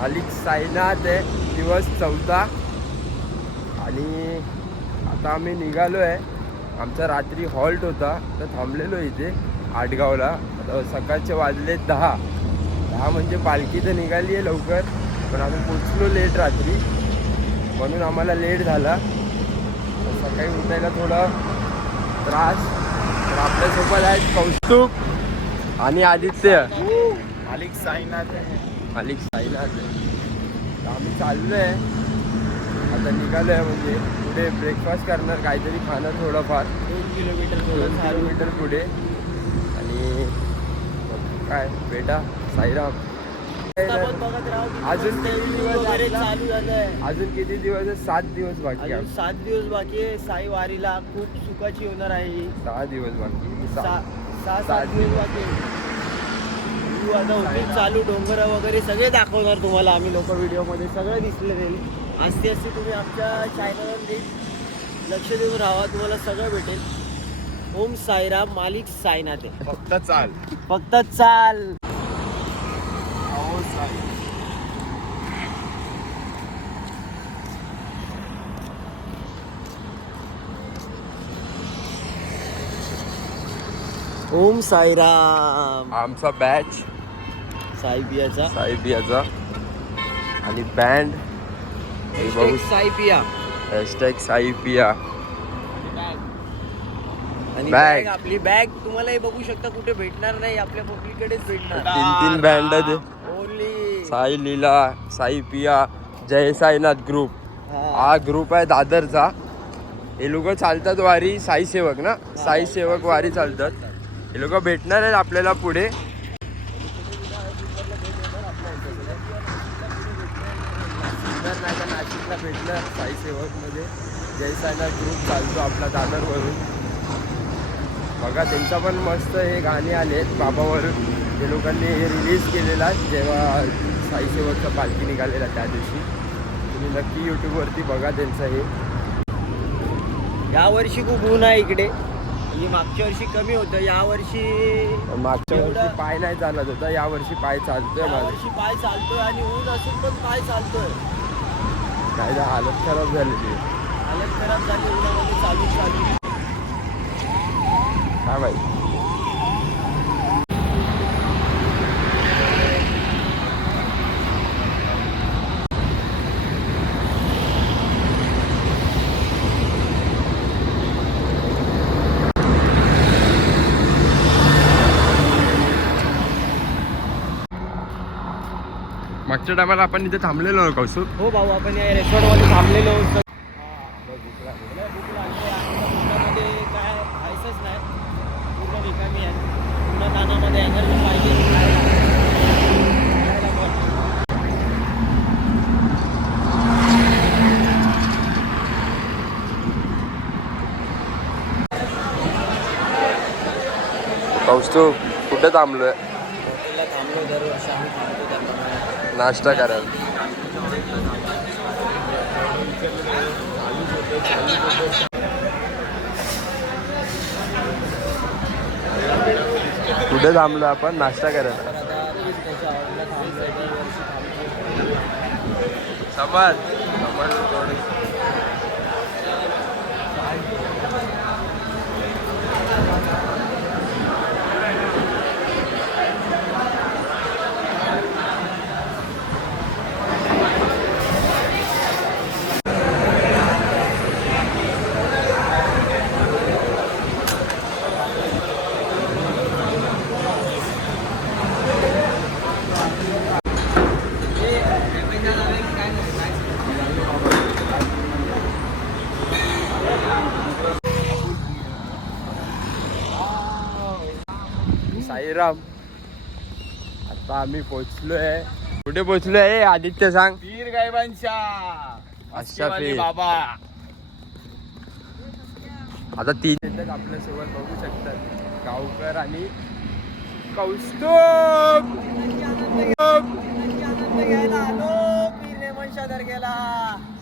मालिक साईनाथ आहे. दिवस चौथा आणि आता आम्ही निघालो आहे आमचा रात्री हॉल्ट होता. तर थांबलेलो इथे आटगावला आता सकाळचे वाजले दहा. दहा म्हणजे पालखी तर निघाली आहे लवकर पण आम्ही पोचलो लेट रात्री. म्हणून आम्हाला लेट झाला. सकाळी उठायला थोडा त्रास. तर आपल्यासोबत आहेत कौस्तुभ आणि आदित्य. मालिक साईनाथ मालिक साईनाथ आहे. आम्ही चाललो आहे आता निघालो आहे म्हणजे पुढे ब्रेकफास्ट करणार काहीतरी खाणं थोडंफार. दोन किलोमीटर दोन किलोमीटर पुढे. आणि काय बेटा साईराम. अजून किती दिवस अजून किती दिवस आहे? सात दिवस बाकी सात दिवस बाकी आहे. साई वारीला खूप सुखाची होणार आहे सहा दिवस बाकी सहा सात दिवस बाकी. तू आता होती चालू डोंगर वगैरे सगळे दाखवणार तुम्हाला आम्ही लोक व्हिडिओमध्ये. सगळं दिसले जाईल. असते असते तुम्ही आमच्या चॅनलवर लक्ष देऊन राहा तुम्हाला सगळं भेटेल. ओम साईराम मालिक साईनाथ. आहे. फक्त चाल. फक्त चाल. ओम साईराम. आमचा बॅच साई पियाचा साईबियाचा आणि बँड बघू. साई पिया हॅशटॅग साई पिया आणि. बॅग आपली बॅग तुम्हालाही बघू शकता कुठे भेटणार नाही आपल्या पब्लिककडेच भेटणार. तीन तीन बँड ओनली साई लीला साई पिया जय साईनाथ ग्रुप हा. ग्रुप आहे दादरचा. हे लोक चालतात वारी साई सेवक ना? साई सेवक वारी चालतात. हे लोक भेटणार आहेत आपल्याला पुढे. नाशिकला भेटणार साई सेवकमध्ये जय साईनाथ ग्रुप चालतो आपला दादरवरून बघा त्यांचा पण मस्त हे गाणे आलेत. बाबावरून ते लोकांनी हे रिलीज केलेला जेव्हा साई सेवकचा पालखी निघालेला त्या दिवशी. तुम्ही नक्की यूट्यूबवरती बघा त्यांचं हे. या वर्षी खूप ऊन आहे इकडे. म्हणजे मागच्या वर्षी कमी होतं. या वर्षी मागच्या वर्षी पाय नाही चालत होता. या वर्षी पाय चालतोय माझा. वर्षी पाय चालतोय आणि ऊन असून पण पाय चालतोय. काय हालत खराब झालेली आहे. हालत खराब झाली काय माहिती मागच्या टायमाला आपण इथे थांबलेलो ना कौसुक हो भाऊ आपण या रेस्टॉरंटमध्ये थांबलेलो होतो भूक लागली आहे. उन्हामध्ये काय खायचंच नाही पूर्ण रिकामी आहे पूर्ण तानामध्ये एनर्जी पाहिजे खायला. खायला पण. कौस्तुभ कुठे थांबलोय हॉटेलला थांबलो दरवर्षी आम्ही थांबतो त्याप्रमाणे नाश्ता करायला. कुठे थांबलो आपण? नाश्ता करायला. तर आता साईराम. आता आम्ही पोचलोय कुठे पोचलोय आदित्य सांग. पीर गायबांच्या पीर. बाबा. आता तीन येतात आपल्यासोबत बघू शकतात. गावकर आणि कौस्तुभ.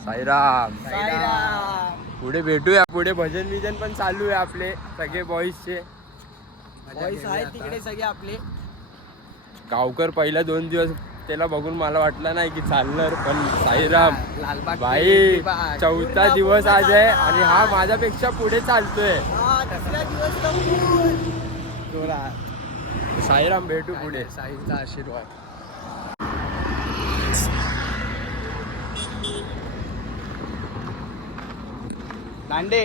साईराम. पुढे भेटूया. पुढे भजन विजन पण चालू आहे आपले. सगळे बॉईजचे बॉईस आहेत तिकडे सगळे आपले. गावकर पहिला दोन दिवस त्याला बघून मला वाटलं नाही की चालणार पण साईराम लालबाग भाई चौथा दिवस आज आहे आणि हा माझ्यापेक्षा पुढे चालतोय. साईराम भेटू पुढे. साईचा आशीर्वाद. दांडे.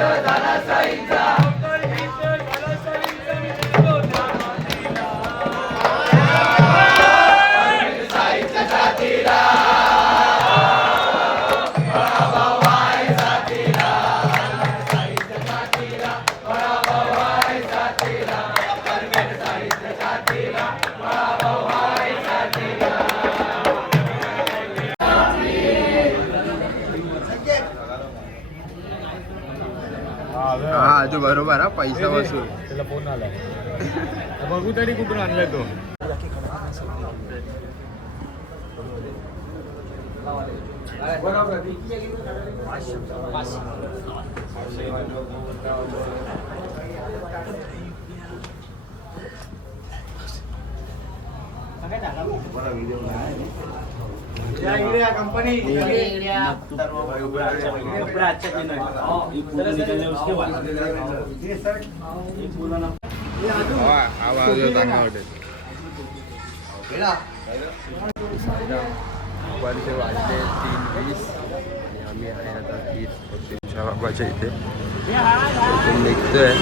फुल हा तू बरोबर हा पैसा वसूल त्याला फोन आला बघू तरी कुठून आणलाय तो कंपनी आवाज चांगला वाटेल दुपारचे वाजले तीन वीस. आणि आम्ही आहे आता तीस बाबाच्या इथे. इथून निघतोय.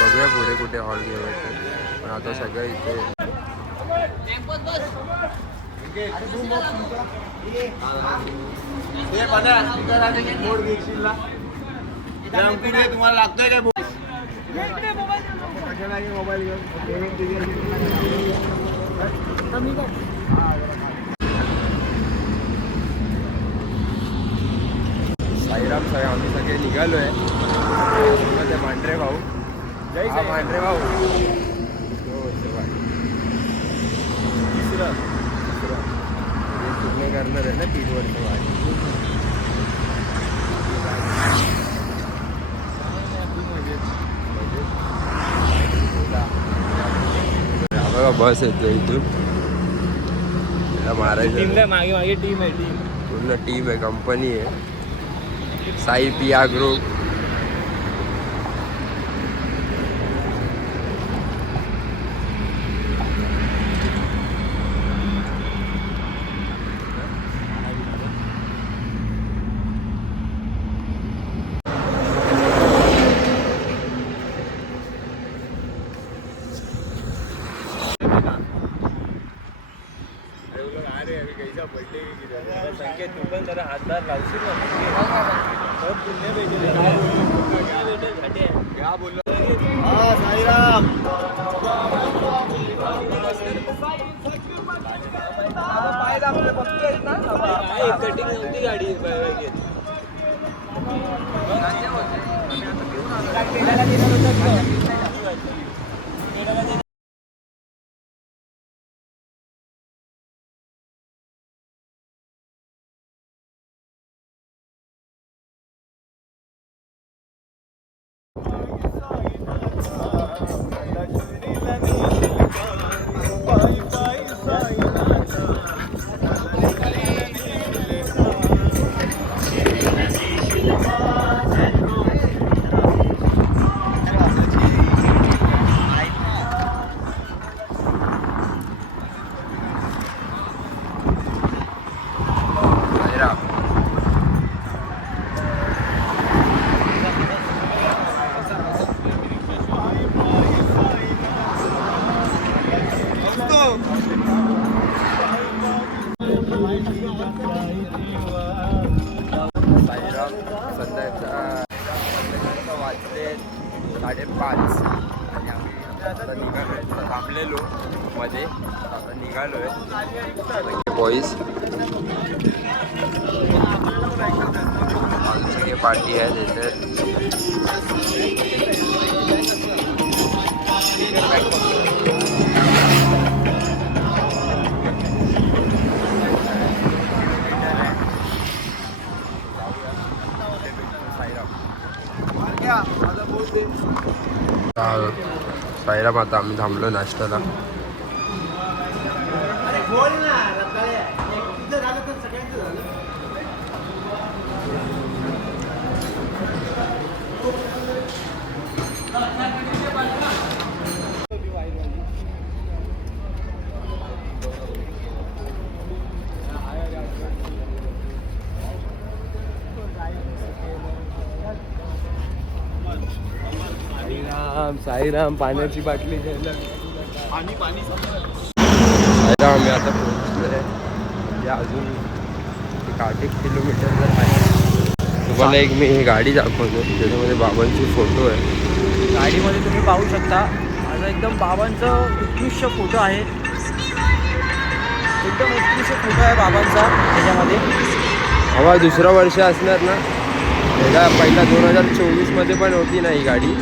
बघूया पुढे कुठे हॉल घेऊया पण आता सगळं इथे तुम्हाला लागतोय काय साईराम सगळे आम्ही सगळे निघालो आहे मांढरे भाऊ. हा मांढरे भाऊ. हो. तिसरं पूर्ण करणार आहे ना तीन वर्ष बघा बस येतो इथून. मारायचं मागे मागे टीम आहे टीम. पूर्ण टीम आहे कंपनी आहे. साई पिया ग्रुप संकेत तू पण जरा हातदार लावशील ना बहुत पुण्य भेटेल पुण्य भेटेल घाटे हा साईराम कटिंग नव्हती गाडी बघित साईराम आता निघालोय. आता थांबलेलो मध्ये. आता निघालोय. बॉईज सगळे पार्टी आहे त्याच्यात साईराम आता आम्ही थांबलो नाश्त्याला. साईराम पाण्याची बाटली घ्यायला. साईराम आम्ही आता पोहोचलोय. म्हणजे अजून एक आठ एक किलोमीटर आहे. तुम्हाला एक मी ही गाडी दाखवतो. त्याच्यामध्ये बाबांचे फोटो आहे. गाडीमध्ये तुम्ही पाहू शकता. माझा एकदम बाबांचं उत्कृष्ट फोटो आहे. एकदम उत्कृष्ट फोटो आहे बाबांचा त्याच्यामध्ये. हवा दुसरं वर्ष असणार ना? पहिला दोन हजार चोवीसमध्ये पण होती ना ही गाडी.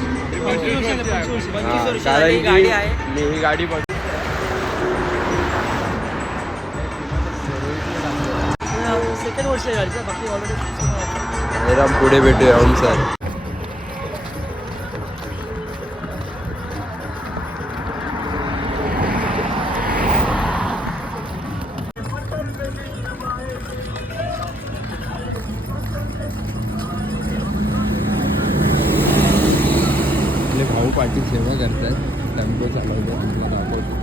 कारण गाडी आहे मी ही गाडी बघ सेकंड वर्ष पुढे भेटूया ओम सर. पाटील सेवा करतात. टेम्पो चालवतो आपला दाखवतो.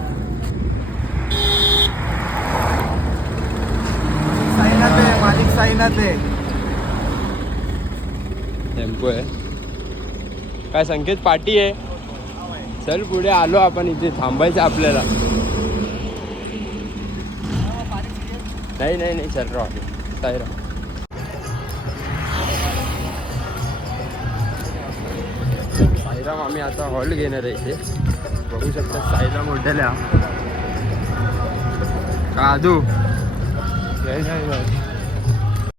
साईनाथ आहे मालिक साईनाथ आहे. टेम्पो आहे. काय संकेत? पाटी आहे. चल पुढे आलो आपण इथे. थांबायचं आपल्याला. नाही नाही नाही चल राह. साईराम साईराम आम्ही आता हॉल घेणार आहे इथे. बघू शकता साईराम हॉटेल आहे का जय साईराम